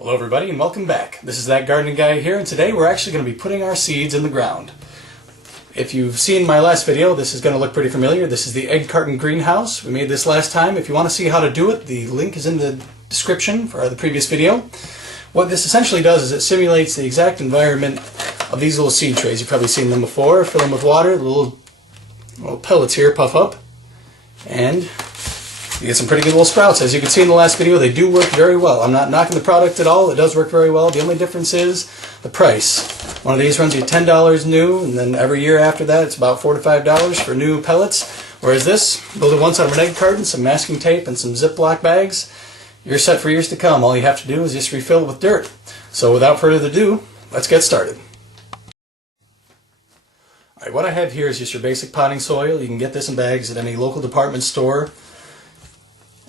Hello everybody and welcome back. This is That Gardening Guy here, and today we're actually going to be putting our seeds in the ground. If you've seen my last video, this is going to look pretty familiar. This is the egg carton greenhouse. We made this last time. If you want to see how to do it, the link is in the description for the previous video. What this essentially does is it simulates the exact environment of these little seed trays. You've probably seen them before. Fill them with water, the little pellets here puff up, and you get some pretty good little sprouts. As you can see in the last video, they do work very well. I'm not knocking the product at all. It does work very well. The only difference is the price. One of these runs you $10 new, and then every year after that it's about $4 to $5 for new pellets. Whereas this, build it once out of an egg carton, some masking tape, and some Ziploc bags. You're set for years to come. All you have to do is just refill it with dirt. So without further ado, let's get started. Alright, what I have here is just your basic potting soil. You can get this in bags at any local department store.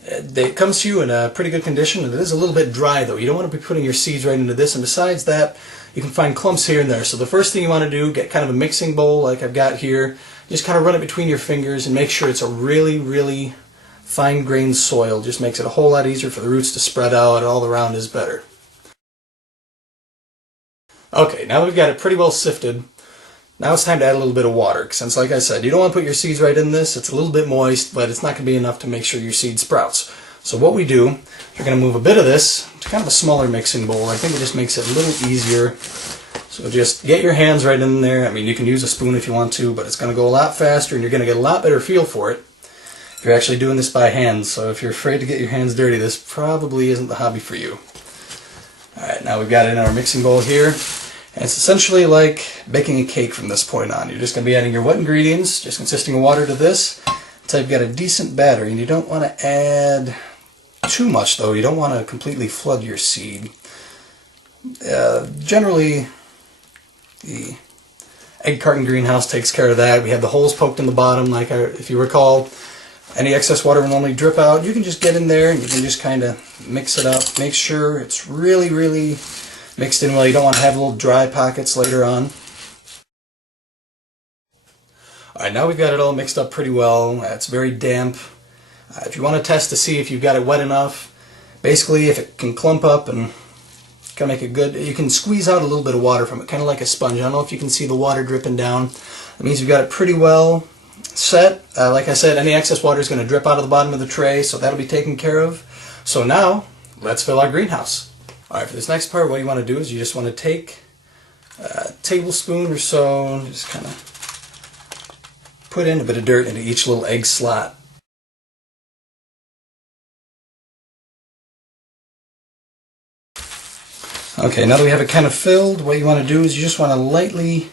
It comes to you in a pretty good condition, and it is a little bit dry though. You don't want to be putting your seeds right into this, and besides that, you can find clumps here and there. So the first thing you want to do, get kind of a mixing bowl like I've got here. Just kind of run it between your fingers and make sure it's a really fine-grained soil. Just makes it a whole lot easier for the roots to spread out, and all around is better. Okay, now that we've got it pretty well sifted, now it's time to add a little bit of water, since like I said, you don't want to put your seeds right in this. It's a little bit moist, but it's not going to be enough to make sure your seed sprouts. So what we do, we're going to move a bit of this to kind of a smaller mixing bowl. I think it just makes it a little easier. So just get your hands right in there. I mean, you can use a spoon if you want to, but it's going to go a lot faster, and you're going to get a lot better feel for it if you're actually doing this by hand. So if you're afraid to get your hands dirty, this probably isn't the hobby for you. Alright, now we've got it in our mixing bowl here. And it's essentially like baking a cake from this point on. You're just going to be adding your wet ingredients, just consisting of water, to this, until you've got a decent batter. And you don't want to add too much, though. You don't want to completely flood your seed. Generally, the egg carton greenhouse takes care of that. We have the holes poked in the bottom, like if you recall. Any excess water will normally drip out. You can just get in there and you can just kind of mix it up. Make sure it's really mixed in well. You don't want to have little dry pockets later on. Alright, now we've got it all mixed up pretty well. It's very damp. If you want to test to see if you've got it wet enough, basically if it can clump up and kind of make it good, you can squeeze out a little bit of water from it, kind of like a sponge. I don't know if you can see the water dripping down. That means you've got it pretty well set. Like I said, any excess water is going to drip out of the bottom of the tray, so that'll be taken care of. So now, let's fill our greenhouse. Alright, for this next part, what you want to do is you just want to take a tablespoon or so, and just kind of put in a bit of dirt into each little egg slot. Okay, now that we have it kind of filled, what you want to do is you just want to lightly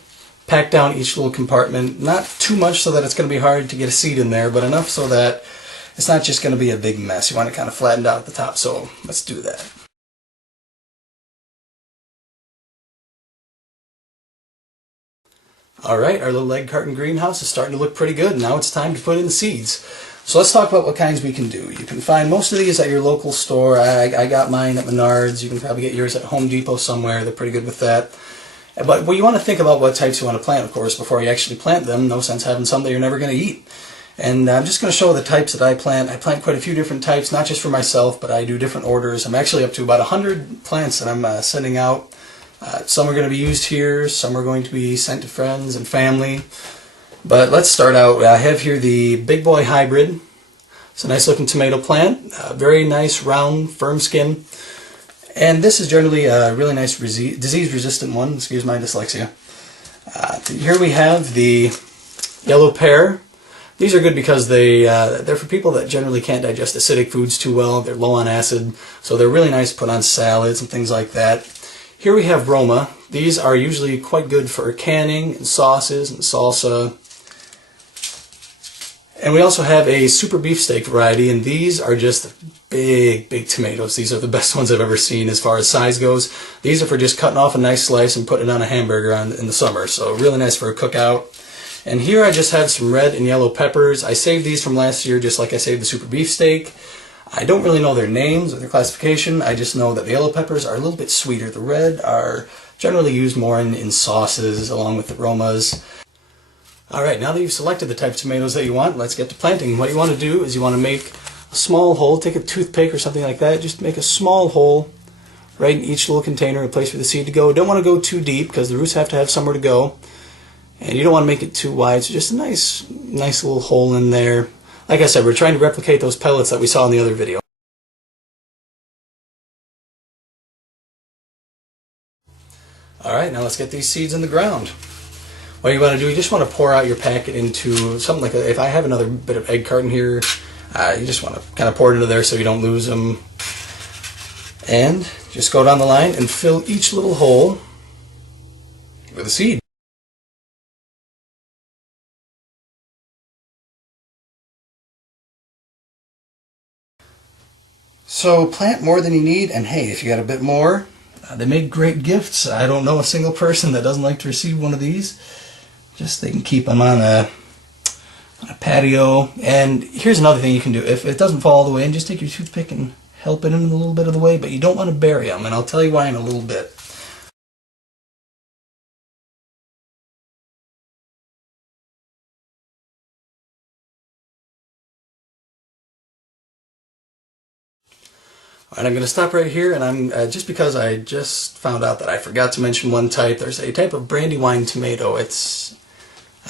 pack down each little compartment. Not too much so that it's going to be hard to get a seed in there, but enough so that it's not just going to be a big mess. You want it kind of flattened out at the top, so let's do that. Alright, our little egg carton greenhouse is starting to look pretty good. Now it's time to put in the seeds. So let's talk about what kinds we can do. You can find most of these at your local store. I got mine at Menards. You can probably get yours at Home Depot somewhere. They're pretty good with that. But you want to think about what types you want to plant, of course, before you actually plant them. No sense having some that you're never going to eat. And I'm just going to show the types that I plant. I plant quite a few different types, not just for myself, but I do different orders. I'm actually up to about 100 plants that I'm sending out. Some are going to be used here, some are going to be sent to friends and family. But let's start out. I have here the Big Boy Hybrid. It's a nice looking tomato plant, very nice, round, firm skin. And this is generally a really nice disease resistant one, excuse my dyslexia. Here we have the yellow pear. These are good because they're for people that generally can't digest acidic foods too well. They're low on acid, so they're really nice to put on salads and things like that. Here we have Roma. These are usually quite good for canning and sauces and salsa. And we also have a super beefsteak variety, and these are just big tomatoes. These are the best ones I've ever seen as far as size goes. These are for just cutting off a nice slice and putting it on a hamburger in the summer, so really nice for a cookout. And here I just have some red and yellow peppers. I saved these from last year just like I saved the super beefsteak. I don't really know their names or their classification. I just know that the yellow peppers are a little bit sweeter. The red are generally used more in sauces along with the aromas. Alright, now that you've selected the type of tomatoes that you want, let's get to planting. What you want to do is you want to make a small hole. Take a toothpick or something like that. Just make a small hole right in each little container, a place for the seed to go. Don't want to go too deep because the roots have to have somewhere to go. And you don't want to make it too wide, so just a nice little hole in there. Like I said, we're trying to replicate those pellets that we saw in the other video. Alright, now let's get these seeds in the ground. What you want to do, you just want to pour out your packet into something like if I have another bit of egg carton here, you just want to kind of pour it into there so you don't lose them. And just go down the line and fill each little hole with a seed. So plant more than you need, and hey, if you got a bit more, they make great gifts. I don't know a single person that doesn't like to receive one of these. Just they can keep them on a patio. And here's another thing you can do. If it doesn't fall all the way in, just take your toothpick and help it in a little bit of the way, but you don't want to bury them, and I'll tell you why in a little bit. Alright, I'm going to stop right here, and I'm just because I just found out that I forgot to mention one type. There's a type of brandywine tomato. It's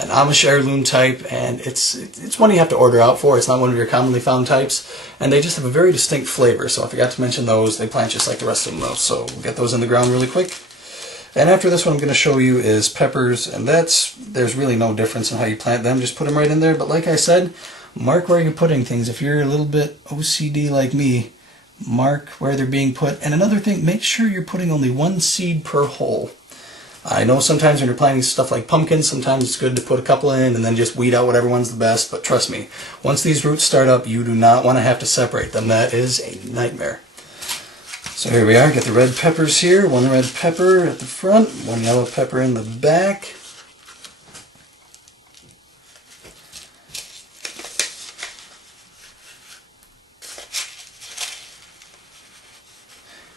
an Amish heirloom type, and it's one you have to order out for. It's not one of your commonly found types, and they just have a very distinct flavor. So I forgot to mention those. They plant just like the rest of them, though. So we'll get those in the ground really quick. And after this, what I'm going to show you is peppers, and there's really no difference in how you plant them. Just put them right in there. But like I said, mark where you're putting things. If you're a little bit OCD like me, mark where they're being put. And another thing, make sure you're putting only one seed per hole. I know sometimes when you're planting stuff like pumpkins, sometimes it's good to put a couple in and then just weed out whatever one's the best, but trust me, once these roots start up, you do not want to have to separate them. That is a nightmare. So here we are, get the red peppers here, one red pepper at the front, one yellow pepper in the back.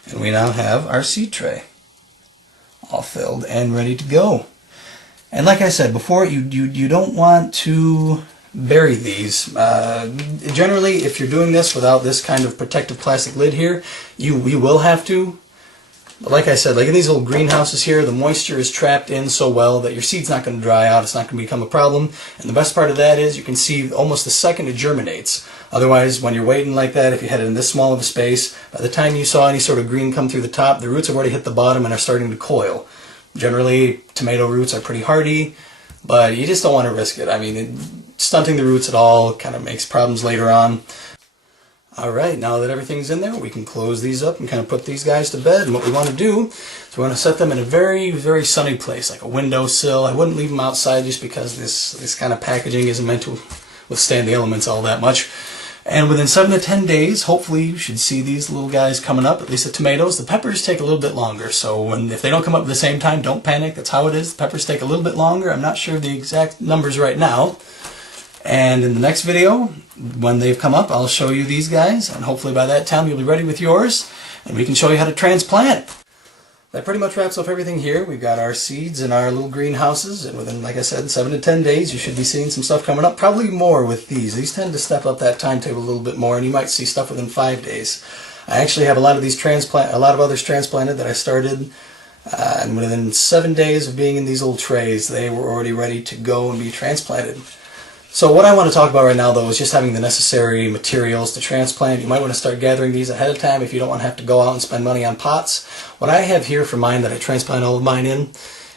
And we now have our seed tray all filled and ready to go. And like I said before, you don't want to bury these. Generally, if you're doing this without this kind of protective plastic lid here, you will have to. But like I said, like in these little greenhouses here, the moisture is trapped in so well that your seed's not going to dry out. It's not going to become a problem. And the best part of that is you can see almost the second it germinates. Otherwise, when you're waiting like that, if you had it in this small of a space, by the time you saw any sort of green come through the top, the roots have already hit the bottom and are starting to coil. Generally, tomato roots are pretty hardy, but you just don't want to risk it. I mean, stunting the roots at all kind of makes problems later on. Alright, now that everything's in there, we can close these up and kind of put these guys to bed. And what we want to do is we want to set them in a very, very sunny place, like a windowsill. I wouldn't leave them outside just because this kind of packaging isn't meant to withstand the elements all that much. And within 7 to 10 days, hopefully you should see these little guys coming up, at least the tomatoes. The peppers take a little bit longer, so if they don't come up at the same time, don't panic. That's how it is. The peppers take a little bit longer. I'm not sure the exact numbers right now. And in the next video, when they've come up, I'll show you these guys, and hopefully by that time you'll be ready with yours, and we can show you how to transplant. That pretty much wraps up everything here. We've got our seeds in our little greenhouses, and within, like I said, 7 to 10 days, you should be seeing some stuff coming up. Probably more with these. These tend to step up that timetable a little bit more, and you might see stuff within 5 days. I actually have a lot of these a lot of others transplanted that I started, and within 7 days of being in these little trays, they were already ready to go and be transplanted. So what I want to talk about right now, though, is just having the necessary materials to transplant. You might want to start gathering these ahead of time if you don't want to have to go out and spend money on pots. What I have here for mine that I transplant all of mine in,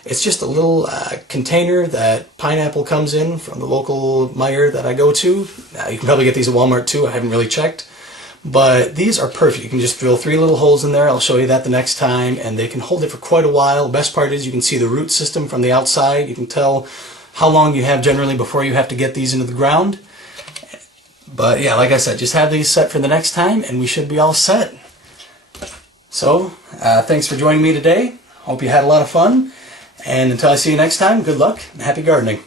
it's just a little container that pineapple comes in from the local Meijer that I go to. Now, you can probably get these at Walmart too. I haven't really checked. But these are perfect. You can just drill 3 little holes in there. I'll show you that the next time. And they can hold it for quite a while. The best part is you can see the root system from the outside. You can tell how long you have generally before you have to get these into the ground. But yeah, like I said, just have these set for the next time and we should be all set. So, thanks for joining me today. Hope you had a lot of fun. And until I see you next time, good luck and happy gardening.